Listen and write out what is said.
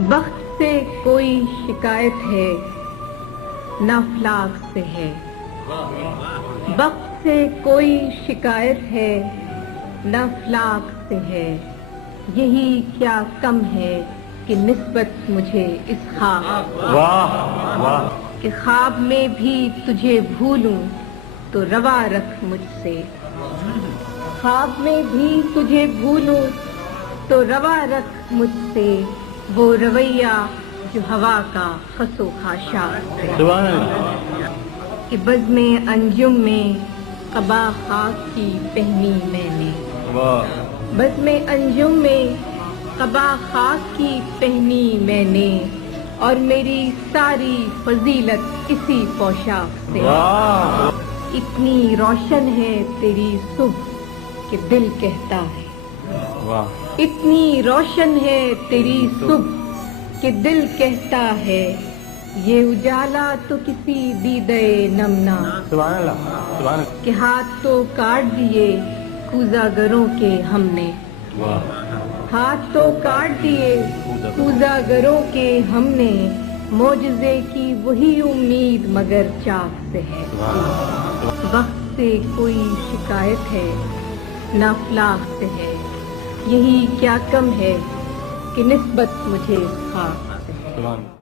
वक्त से कोई शिकायत है न अफलाक से है। वक्त से कोई शिकायत है न अफलाक से है। यही क्या कम है कि निस्बत मुझे इस ख्वाब कि ख्वाब में भी तुझे भूलूं तो रवा रख मुझसे। ख्वाब में भी तुझे भूलूं तो रवा रख मुझसे वो रवैया जो हवा का खसो खाशा कि बज़्मे अंजुम में क़बा खाक की पहनी मैंने। बज़्मे अंजुम में क़बा खाक की पहनी मैंने और मेरी सारी फजीलत इसी पोशाक से। इतनी रोशन है तेरी सुबह कि दिल कहता है। इतनी रोशन है तेरी सुबह कि दिल कहता है ये उजाला तो किसी दीदे नमना के हाथ तो काट दिए कूज़ागरों के हमने। हाथ तो काट दिए कूज़ागरों के हमने। मोजज़े की वही उम्मीद मगर चाक से है। वक्त से कोई शिकायत है न अफलाक से है। यही क्या कम है कि निस्बत मुझे खाक से है।